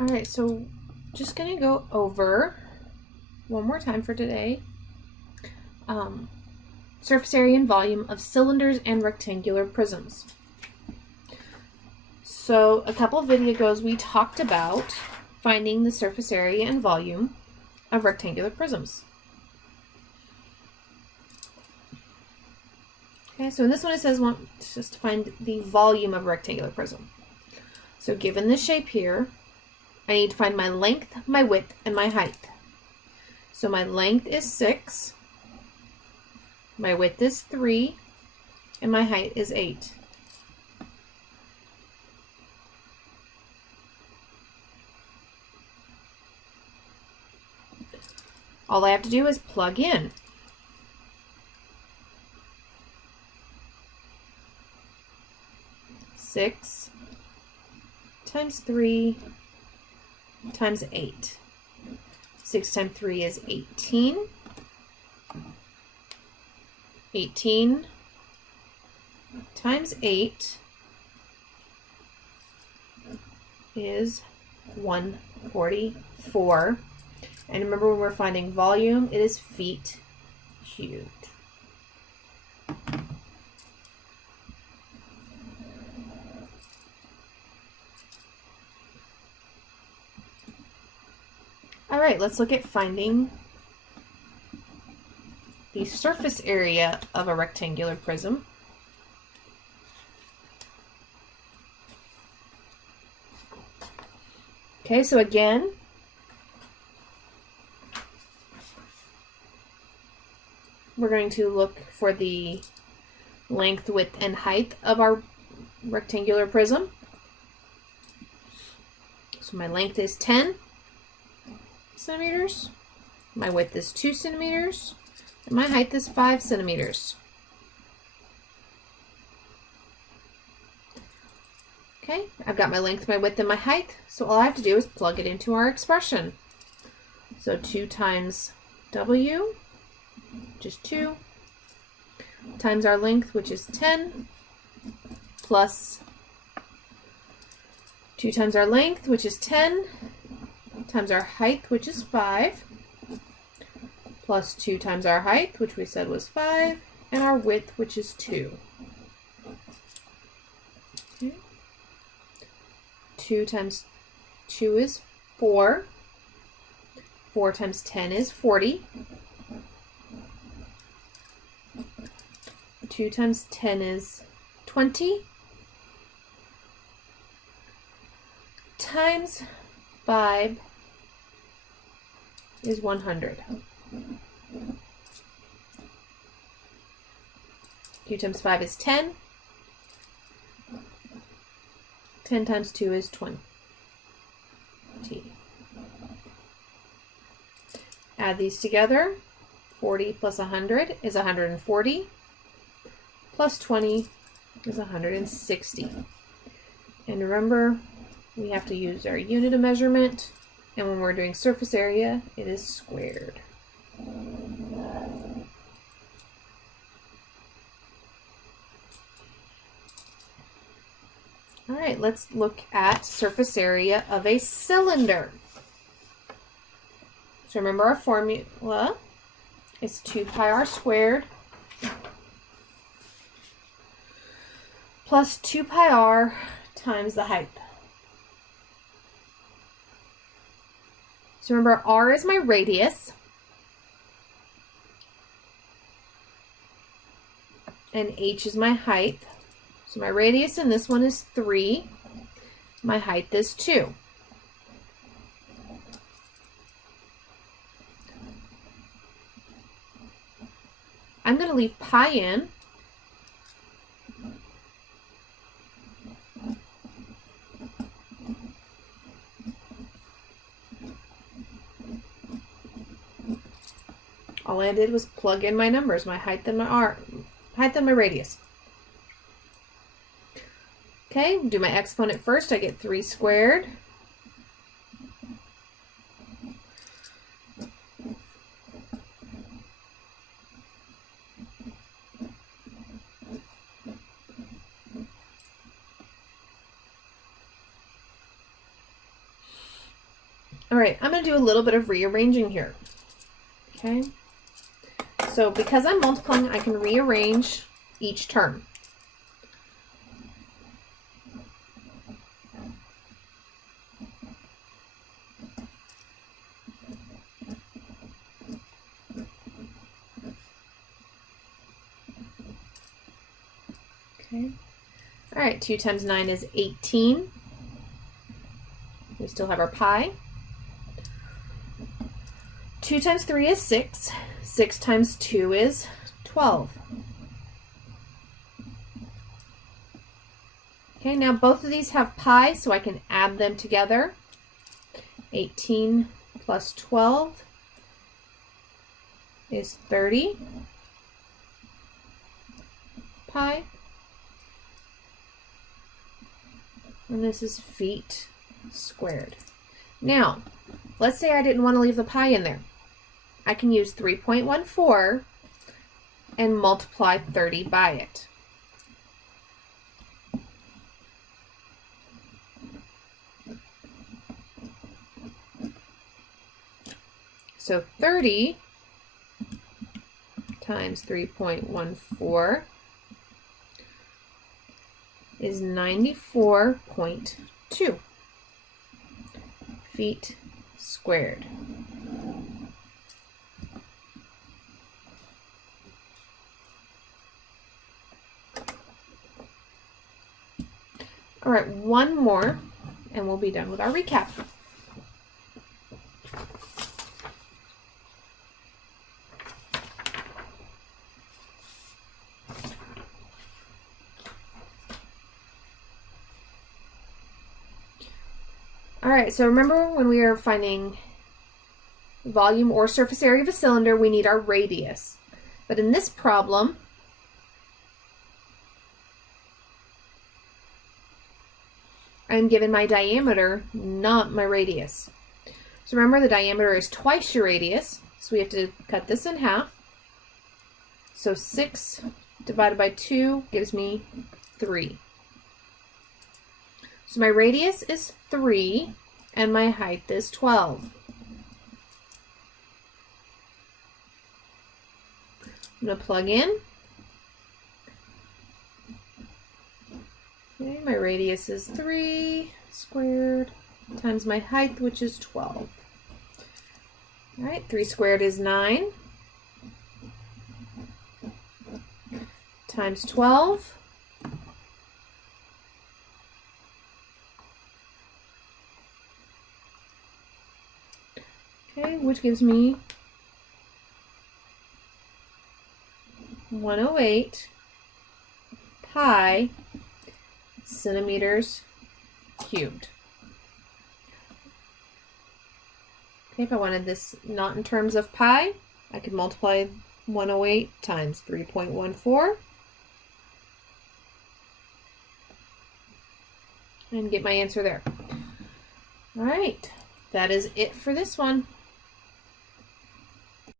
All right, so just gonna go over one more time for today. Surface area and volume of cylinders and rectangular prisms. So a couple of videos ago, we talked about finding the surface area and volume of rectangular prisms. Okay, so in this one it says want just to find the volume of a rectangular prism. So given this shape here, I need to find my length, my width, and my height. So my length is 6, my width is 3, and my height is 8. All I have to do is plug in. Six times 3 times 8. 6 times 3 is 18. 18 times 8 is 144. And remember, when we're finding volume, it is feet cubed. All right, let's look at finding the surface area of a rectangular prism. Okay, so again, we're going to look for the length, width, and height of our rectangular prism. So my length is 10 centimeters, my width is 2 centimeters, and my height is 5 centimeters. Okay, I've got my length, my width, and my height, so all I have to do is plug it into our expression. So 2 times W, which is 2, times our length, which is 10, plus 2 times our length, which is 10, times our height, which is 5, plus 2 times our height, which we said was 5, and our width, which is 2. Okay. 2 times 2 is 4. 4 times 10 is 40. 2 times 10 is 20. Times 5 is 100. 2 times 5 is 10. 10 times 2 is 20. Add these together. 40 plus 100 is 140. Plus 20 is 160. And remember, we have to use our unit of measurement. And when we're doing surface area, it is squared. All right, let's look at surface area of a cylinder. So remember, our formula is 2 pi r squared plus 2 pi r times the height. So remember, r is my radius, and h is my height. So my radius in this one is 3. My height is 2. I'm going to leave pi in. All I did was plug in my numbers, my height and my radius. Okay, do my exponent first. I get 3 squared. All right, I'm going to do a little bit of rearranging here. Okay. So because I'm multiplying, I can rearrange each term. Okay. All right, 2 times 9 is 18. We still have our pi. 2 times 3 is 6. 6 times 2 is 12. Okay, now both of these have pi, so I can add them together. 18 plus 12 is 30 pi. And this is feet squared. Now, let's say I didn't want to leave the pi in there. I can use 3.14 and multiply 30 by it. So 30 times 3.14 is 94.2 feet squared. All right, one more, and we'll be done with our recap. All right, so remember when we are finding volume or surface area of a cylinder, we need our radius. But in this problem, I'm given my diameter, not my radius. So remember, the diameter is twice your radius, so we have to cut this in half. So 6 divided by 2 gives me 3. So my radius is 3, and my height is 12. I'm going to plug in. Okay, my radius is 3 squared times my height, which is 12. All right, 3 squared is 9 times 12. Okay, which gives me 108 pi centimeters cubed. Okay, if I wanted this not in terms of pi, I could multiply 108 times 3.14 and get my answer there. All right, that is it for this one.